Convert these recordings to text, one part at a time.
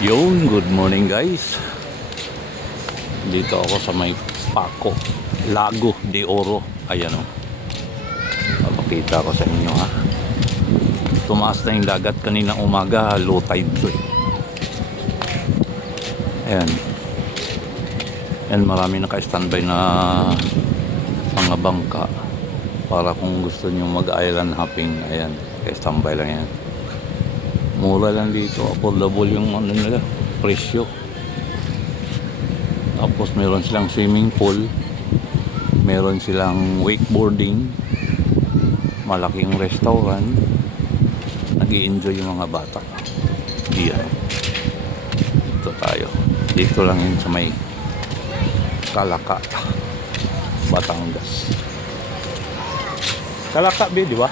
Good morning guys. Dito ako sa may Paco, Lago de Oro. Ayan o. Papakita ko sa inyo ha. Tumaas na yung dagat kanina umaga, low tide to eh. Ayan. And marami naka-standby na mga bangka para kung gusto nyo mag-island hopping. Ayan, naka-standby lang yan. Mura lang dito, affordable yung ano nila, presyo. Tapos meron silang swimming pool, meron silang wakeboarding, malaking restaurant. Nag-i-enjoy yung mga bata. Diyan. Dito tayo. Dito lang yun sa may Kalaka, Batangas. Kalaka ba, di ba?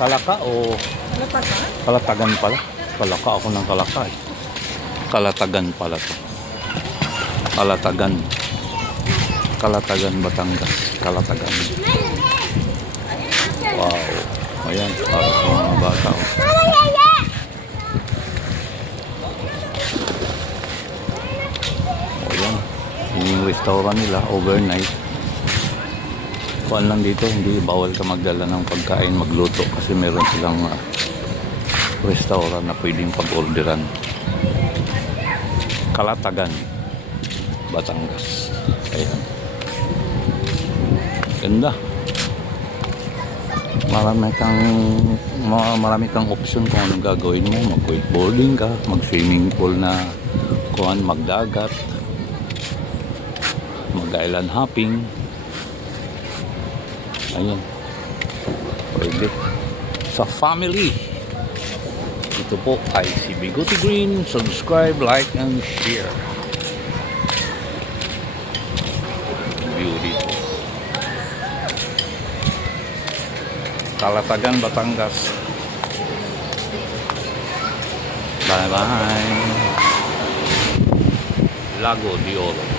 Kalaka o Kalatagan pala. Kalaka ako ng Kalaka eh. Kalatagan pala to. Kalatagan, Batangas. Kalatagan. Wow. Ayan, para sa mga bata. Ayan. Yung restaurant nila, overnight. Kuan lang dito, hindi bawal ka magdala ng pagkain, magluto. Kasi meron silang restaurant na pwedeng pag-orderan. Kalatagan, Batangas. Ayan. Ganda. Marami kang option kung anong gagawin mo. Mag-wakeboarding ka, mag-swimming pool na kuhan, magdagat, mag-island hopping. Ayan. Pwede. Sa family. Ito po ay si Bigote Green. Subscribe, like, and share. View dito. Kalatagan, Batangas. Bye-bye. Lago de Oro.